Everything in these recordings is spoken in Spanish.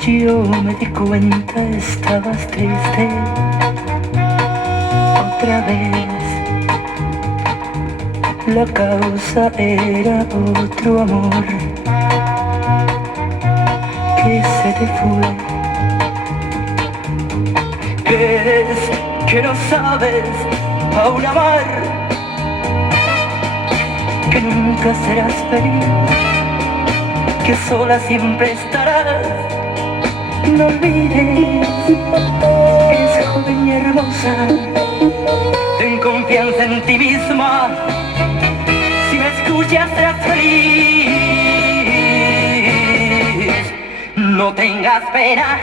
yo me di cuenta estabas triste otra vez. La causa era otro amor que se te fue. ¿Crees que no sabes aún amar? Que nunca serás feliz, que sola siempre estarás. No olvides que eres joven y hermosa. Ten confianza en ti misma. Si me escuchas serás feliz. No tengas pena,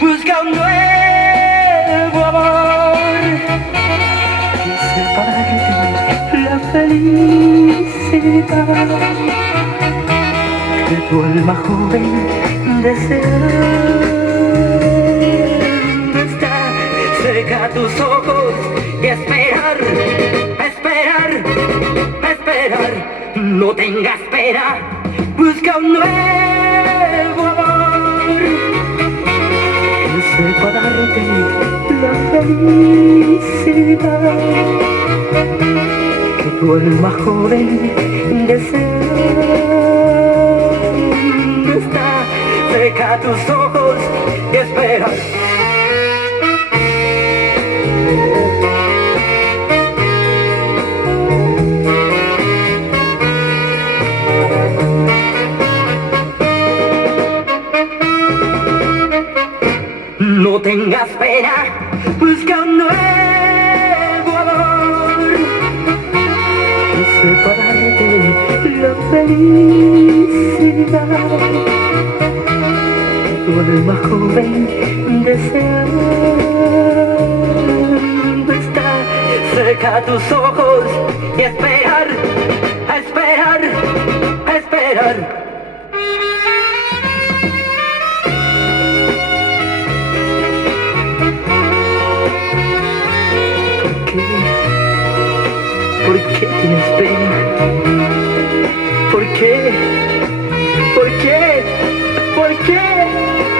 busca un nuevo amor. Y separarte la felicidad que tu alma joven desea. Cerca tus ojos y esperar, esperar, esperar. No tengas pena, busca un nuevo amor. Que separarte la felicidad que tu alma joven desea. Está cerca tus ojos y esperar. No tengas pena, busca un nuevo amor. Y separarte la felicidad que tu alma joven desea. Está cerca tus ojos y esperar, a esperar, a esperar. ¿Por qué tienes pena? ¿Por qué? ¿Por qué? ¿Por qué?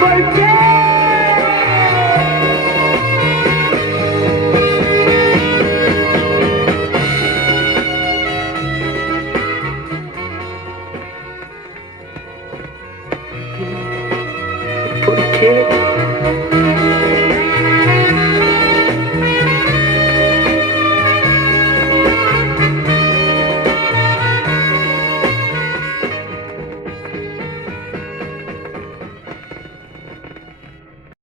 ¿Por qué? ¿Por qué?